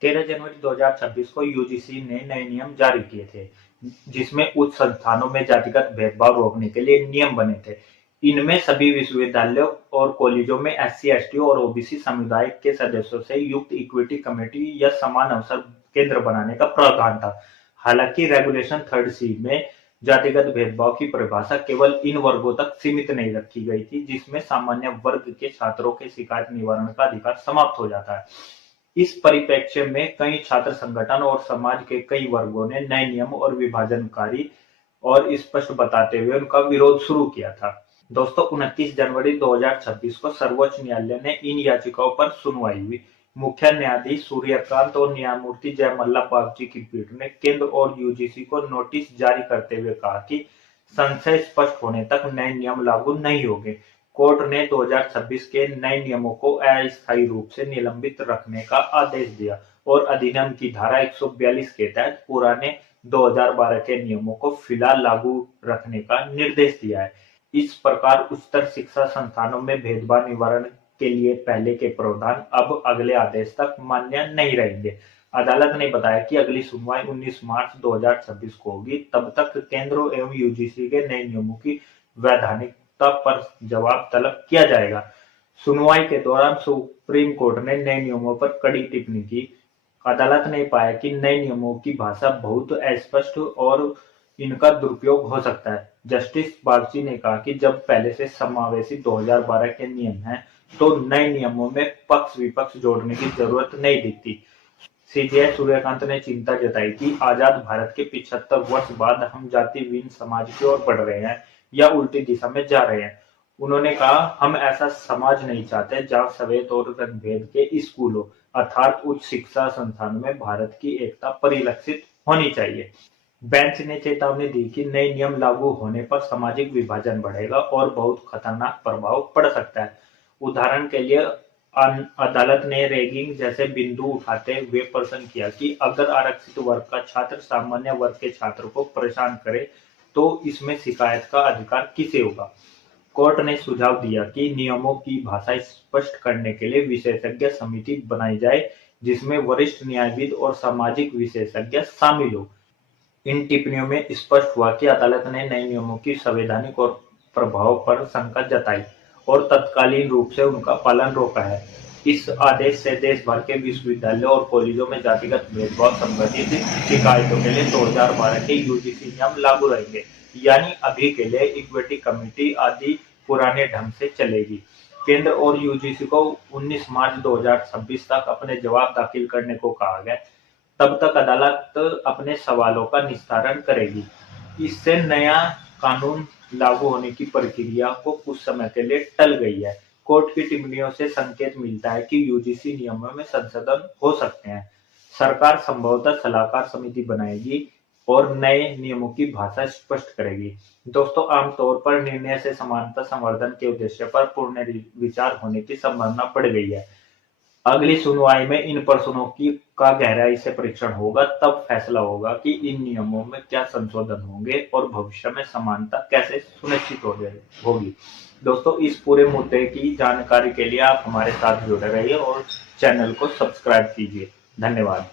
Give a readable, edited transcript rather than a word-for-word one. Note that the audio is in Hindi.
13 जनवरी 2026 को यूजीसी ने नए नियम जारी किए थे, जिसमें उच्च संस्थानों में जातिगत भेदभाव रोकने के लिए नियम बने थे। इनमें सभी विश्वविद्यालयों और कॉलेजों में एससी, एसटी और ओबीसी समुदाय के सदस्यों से युक्त इक्विटी कमेटी या समान अवसर केंद्र बनाने का प्रावधान था। हालांकि रेगुलेशन 3 सी में जातिगत भेदभाव की परिभाषा केवल इन वर्गों तक सीमित नहीं रखी गई थी, जिसमें सामान्य वर्ग के छात्रों के शिकायत निवारण का अधिकार समाप्त हो जाता है। इस परिप्रेक्ष्य में कई छात्र संगठन और समाज के कई वर्गों ने नए नियम और विभाजनकारी और स्पष्ट बताते हुए उनका विरोध शुरू किया था। दोस्तों, 29 जनवरी 2026 को सर्वोच्च न्यायालय ने इन याचिकाओं पर सुनवाई हुई। मुख्य न्यायाधीश सूर्यकांत और न्यायमूर्ति जयमल्ला बागची की पीठ ने केंद्र और यूजीसी को नोटिस जारी करते हुए कहा कि संशय स्पष्ट होने तक नए नियम लागू नहीं होंगे। कोर्ट ने 2026 के नए नियमों को अस्थायी रूप से निलंबित रखने का आदेश दिया और अधिनियम की धारा 142 के तहत पुराने 2012 के नियमों को फिलहाल लागू रखने का निर्देश दिया है। इस प्रकार उच्चतर शिक्षा संस्थानों में भेदभाव निवारण के लिए पहले के प्रावधान अब अगले आदेश तक मान्य नहीं रहेंगे। अदालत ने बताया कि अगली सुनवाई 19 मार्च 2026 को होगी। तब तक केंद्र एवं यूजीसी के नए नियमों की वैधानिकता पर जवाब तलब किया जाएगा। सुनवाई के दौरान सुप्रीम कोर्ट ने नए नियमों पर कड़ी टिप्पणी की। अदालत ने पाया कि नए नियमों की भाषा बहुत अस्पष्ट और इनका दुरुपयोग हो सकता है। जस्टिस बागची ने कहा कि जब पहले से समावेशी 2012 के नियम हैं, तो नए नियमों में पक्ष विपक्ष जोड़ने की जरूरत नहीं दिखती। सीजेआई सूर्यकांत ने चिंता जताई कि आजाद भारत के 75 वर्ष बाद हम जाति-विहीन समाज की ओर बढ़ रहे हैं या उल्टी दिशा में जा रहे हैं। उन्होंने कहा, हम ऐसा समाज नहीं चाहते जहां सफेद और रंगभेद के स्कूल हो, अर्थात उच्च शिक्षा संस्थानों में भारत की एकता परिलक्षित होनी चाहिए। बेंच ने चेतावनी दी कि नए नियम लागू होने पर सामाजिक विभाजन बढ़ेगा और बहुत खतरनाक प्रभाव पड़ सकता है। उदाहरण के लिए अदालत ने रैगिंग जैसे बिंदु उठाते हुए प्रश्न किया कि अगर आरक्षित वर्ग का छात्र सामान्य वर्ग के छात्र को परेशान करे, तो इसमें शिकायत का अधिकार किसे होगा। कोर्ट ने सुझाव दिया कि नियमों की भाषा स्पष्ट करने के लिए विशेषज्ञ समिति बनाई जाए, जिसमें वरिष्ठ न्यायविद और सामाजिक विशेषज्ञ शामिल हो। इन टिप्पणियों में स्पष्ट हुआ कि अदालत ने नए नियमों की संवैधानिक और प्रभाव पर शंका जताई और तत्कालीन रूप से उनका पालन रोका है। इस आदेश से देश भर के विश्वविद्यालयों और कॉलेजों में जातिगत भेदभाव संबंधित शिकायतों के लिए 2012 के यूजीसी नियम लागू रहेंगे, यानी अभी के लिए इक्विटी कमेटी आदि पुराने ढंग से चलेगी। केंद्र और यूजीसी को 19 मार्च 2026 तक अपने जवाब दाखिल करने को कहा गया। तब तक अदालत अपने सवालों का निस्तारण करेगी। इससे नया कानून लागू होने की प्रक्रिया को कुछ समय के लिए टल गई है। कोर्ट की टिप्पणियों से संकेत मिलता है कि यूजीसी नियमों में संशोधन हो सकते हैं। सरकार संभवतः सलाहकार समिति बनाएगी और नए नियमों की भाषा स्पष्ट करेगी। दोस्तों, आमतौर पर निर्णय से समानता संवर्धन के उद्देश्य पर पूर्ण विचार होने की संभावना बढ़ गई है। अगली सुनवाई में इन प्रश्नों का गहराई से परीक्षण होगा, तब फैसला होगा कि इन नियमों में क्या संशोधन होंगे और भविष्य में समानता कैसे सुनिश्चित होगी। दोस्तों, इस पूरे मुद्दे की जानकारी के लिए आप हमारे साथ जुड़े रहिए और चैनल को सब्सक्राइब कीजिए। धन्यवाद।